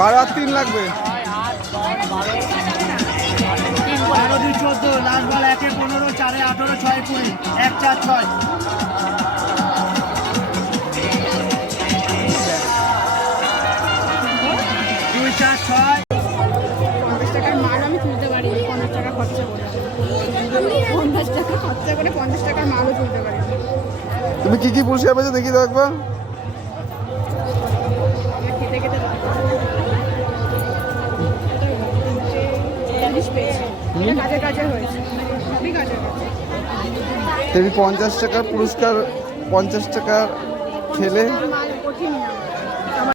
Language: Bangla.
12 আর 3 লাগবে। 12 2 14 লাস্ট বল 1 এ 15 4 এ 18 6 এ 20 1 4 6 2 4 6 50 টাকার মাল আমি তুলতে পারি 50 টাকা খরচা করে 50 টাকা খরচা করে 50 টাকার মালও তুলতে পারি। তুমি কি কি পুরস্কার পেয়েছো দেখি তো একবার। খেতে খেতে কাজের কাজে হয়েছে সবই কাজের কাছে। তুমি 50 টাকার পুরস্কার 50 টাকা খেলে মাল কঠিন না